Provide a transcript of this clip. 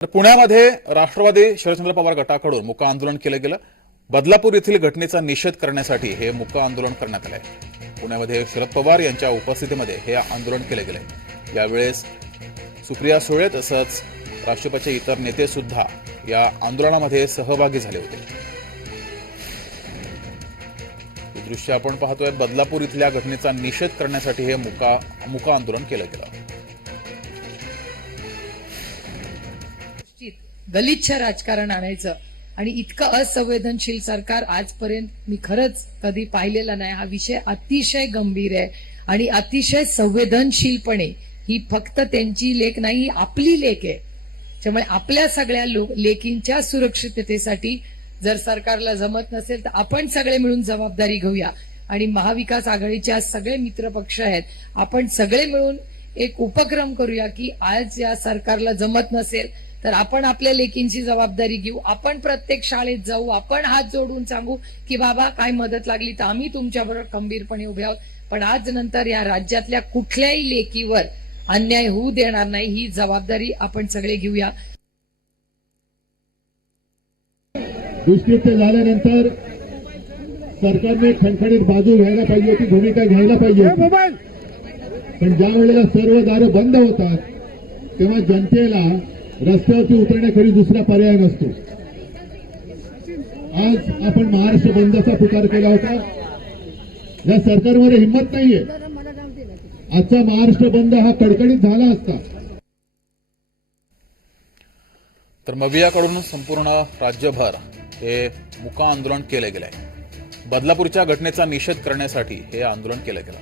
तर पुण्यामध्ये राष्ट्रवादी शरदचंद्र पवार गटाकडून मुका आंदोलन केलं गेलं. बदलापूर येथील घटनेचा निषेध करण्यासाठी हे मुका आंदोलन करण्यात आलंय. पुण्यामध्ये शरद पवार यांच्या उपस्थितीमध्ये हे आंदोलन केलं गेलंय. यावेळेस सुप्रिया सुळे तसंच राष्ट्रपतीचे इतर नेते सुद्धा या आंदोलनामध्ये सहभागी झाले होते. दृश्य आपण पाहतोय. बदलापूर इथल्या घटनेचा निषेध करण्यासाठी हे मुका मुका आंदोलन केलं गेलं. गलिच्छ राजकारण आणायचं. आणि इतकं असंवेदनशील सरकार आजपर्यंत मी खरंच कधी पाहिलेला नाही. हा विषय अतिशय गंभीर आहे. आणि अतिशय संवेदनशीलपणे ही फक्त त्यांची लेख नाही आपली लेख आहे. त्यामुळे आपल्या सगळ्या लोक लेखींच्या सुरक्षिततेसाठी जर सरकारला जमत नसेल तर आपण सगळे मिळून जबाबदारी घेऊया. आणि महाविकास आघाडीचे आज सगळे मित्रपक्ष आहेत. आपण सगळे मिळून एक उपक्रम करूया की आज या सरकारला जमत नसेल तर आपण आपल्या लेकींची जबाबदारी घेऊ. आपण प्रत्येक शाळेत जाऊ. आपण हात जोडून सांगू की बाबा काय मदत लागली तर आम्ही तुमच्याबरोबर खंबीरपणे उभे आहोत. पण आज नंतर या राज्यातल्या कुठल्याही लेकीवर अन्याय होऊ देणार नाही. ही जबाबदारी आपण सगळे घेऊया. दुष्कृत्य झाल्यानंतर सरकारने खणखणीत बाजू घ्यायला पाहिजे होती भूमिका घ्यायला पाहिजे पण ज्या वेळेला सर्व दारं बंद होतात तेव्हा जनतेला रस्त्यावरती उतरण्याखेरीज दुसरा पर्याय नसतो. आज आपण महाराष्ट्र बंदचा पुकार केला होता. या सरकारमध्ये हिंमत नाहीये. आजचा महाराष्ट्र बंद हा कडकडीत झाला असता. तर मवियाकडून संपूर्ण राज्यभर हे मुका आंदोलन केलं गेलंय बदलापूरच्या घटनेचा निषेध करण्यासाठी हे आंदोलन केलं गेलं.